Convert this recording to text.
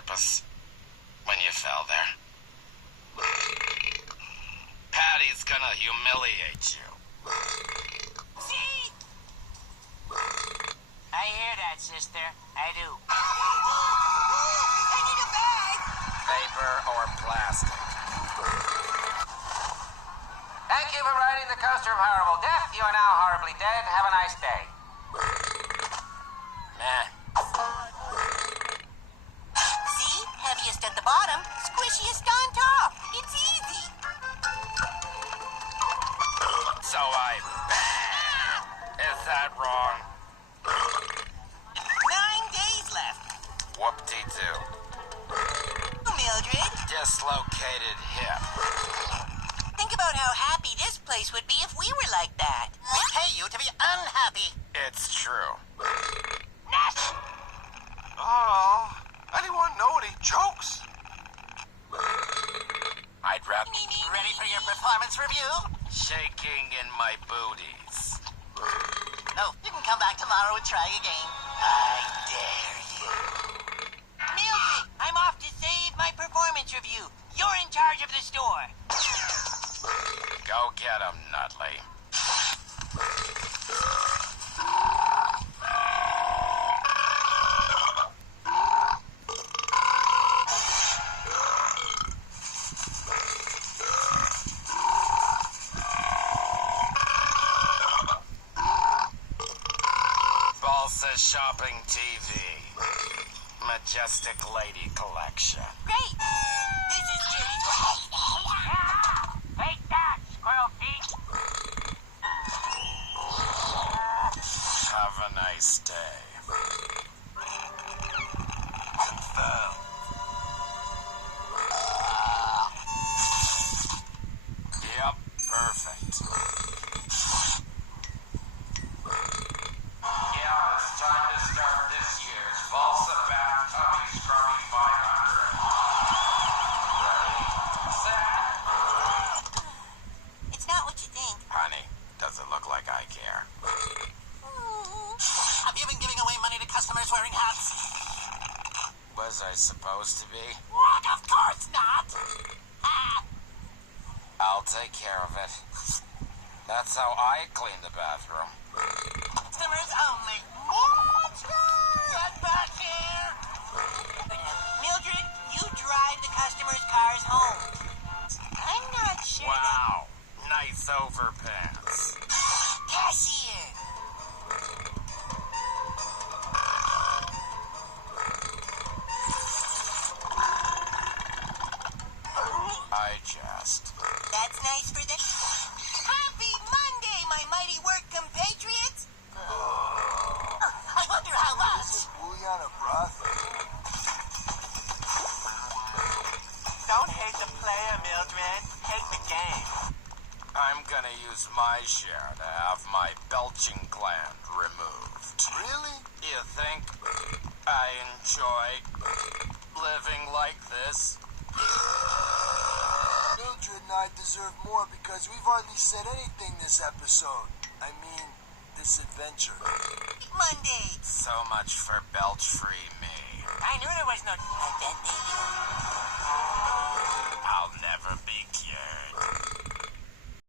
purpose when you fell there. Patty's gonna humiliate you. See? I hear that, sister. I do. I need a bag! Paper or plastic? Thank you for riding the coaster of horrible death. You are now horribly dead. Have a nice day. Meh. See? Heaviest at the bottom, squishiest on top. It's easy. So I bet. Is that wrong? 9 days left. Whoop-de-doo. Mildred, Dislocated hip. think about how happy this place would be if we were like that. We pay you to be unhappy. It's true. Oh, anyone know any jokes? I'd rather Ready for your performance review? shaking in my booties. No, you can come back tomorrow and try again. I dare you. Mildred, I'm off to save my performance review. You're in charge of the store. Go get him, Nutley. Balsa Shopping TV. Majestic Lady Collection. Great. This is Judy. Take that, squirrel feet. Have a nice day. Confirmed. Yep, perfect. Yeah, it's time to start this year's Balsa Bath Tubby Scrubby 500. Ready, set. It's not what you think. Honey, does it look like I care? Have you been giving away money to customers wearing hats? Was I supposed to be? What? Of course not. I'll take care of it. That's how I clean the bathroom. Customers only. Monster! Get back here! Mildred, you drive the customers' cars home. I'm not sure Wow, nice overpants. Cashier. I just. That's nice for them. Happy Monday, my mighty work compatriots. I wonder how much. Bouillon or broth? Don't hate the player, Mildred. Hate the game. I'm gonna use my share to have my belching gland removed. Really? You think I enjoy living like this? Mildred and I deserve more because we've hardly said anything this episode. I mean, this adventure. Monday. So much for belch-free me. I knew there was no... I bet they do.